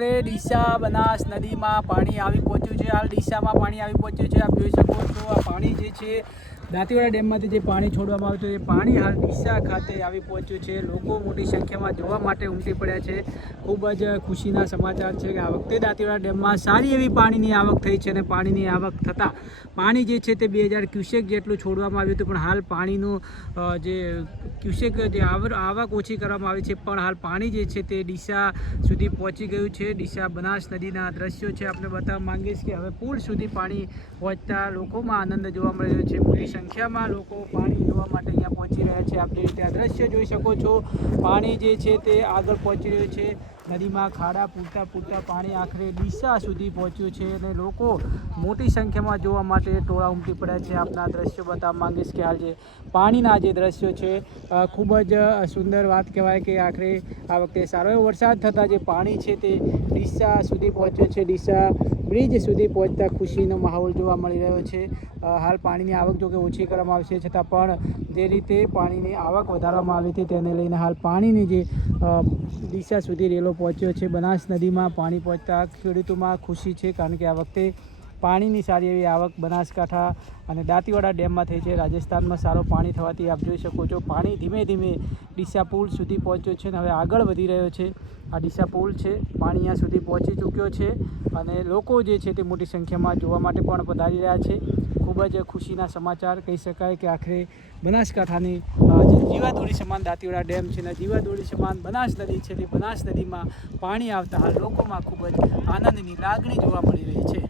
ડીસા બનાસ નદીમાં પાણી આવી પહોંચ્યું છે। હાલ ડીસામાં પાણી આવી પહોંચ્યું છે। આપ જોઈ શકો છો આ પાણી જે છે દાંતીવાડા ડેમમાંથી જે પાણી છોડવામાં આવ્યું છે એ પાણી હાલ ડીસા ખાતે આવી પહોંચ્યું છે। લોકો મોટી સંખ્યામાં જોવા માટે ઉમટી પડ્યા છે। ખૂબ જ ખુશીના સમાચાર છે કે આ વખતે દાંતીવાડા ડેમમાં સારી એવી પાણીની આવક થઈ છે અને પાણીની આવક થતાં પાણી જે છે તે 2000 ક્યુસેક જેટલું છોડવામાં આવ્યું હતું, પણ હાલ પાણીનું જે ક્યુસેક જે આવક ઓછી કરવામાં આવી છે, પણ હાલ પાણી જે છે તે ડીસા સુધી પહોંચી ગયું છે। ડીસા બનાસ નદીના દ્રશ્યો છે આપણે બતાવવા માંગીશ કે હવે પુલ સુધી પાણી પહોંચતા લોકોમાં આનંદ જોવા મળી રહ્યો છે। મોટી સંખ્યામાં લોકો પાણી જોવા માટે અહીંયા પહોંચી રહ્યા છે। આપ જે રીતે આ દ્રશ્ય જોઈ શકો છો, પાણી જે છે તે આગળ પહોંચી રહ્યું છે। નદીમાં ખાડા પૂરતા પાણી આખરે ડીસા સુધી પહોંચ્યું છે અને લોકો મોટી સંખ્યામાં જોવા માટે ટોળા ઉમટી પડ્યા છે। આપના દ્રશ્યો બતાવવા માંગીશ કે હાલ જે પાણીના જે દ્રશ્યો છે ખૂબ જ સુંદર વાત કહેવાય કે આખરે આ વખતે સારો એવો વરસાદ થતાં જે પાણી છે તે ડીસા સુધી પહોંચ્યો છે। ડીસા બ્રિજ સુધી પહોંચતા ખુશીનો માહોલ જોવા મળી રહ્યો છે। હાલ પાણીની આવક જો કે ઓછી કરવામાં આવશે, છતાં પણ જે રીતે પાણીની આવક વધારવામાં આવી હતી તેને લઈને હાલ પાણીની જે ડીસા સુધી રેલો પહોંચ્યો છે। બનાસ નદીમાં પાણી પહોંચતા ખેડૂતોમાં ખુશી છે, કારણ કે આ વખતે પાણીની સારી એવી આવક બનાસકાંઠા અને દાંતીવાડા ડેમમાં થઈ છે। રાજસ્થાનમાં સારું પાણી થવાથી આપ જોઈ શકો છો પાણી ધીમે ધીમે ડીસા પુલ સુધી પહોંચ્યો છે અને હવે આગળ વધી રહ્યો છે। આ ડીસા પુલ છે, પાણી અહીંયા સુધી પહોંચી ચૂક્યો છે અને લોકો જે છે તે મોટી સંખ્યામાં જોવા માટે પણ પધારી રહ્યા છે। ખૂબ જ ખુશીના સમાચાર કહી શકાય કે આખરે બનાસકાંઠાની જે જીવાદોરી સમાન દાંતીવાડા ડેમ છે ને જીવાદોરી સમાન બનાસ નદી છે તે બનાસ નદીમાં પાણી આવતા હાલ લોકોમાં ખૂબ જ આનંદની લાગણી જોવા મળી રહી છે।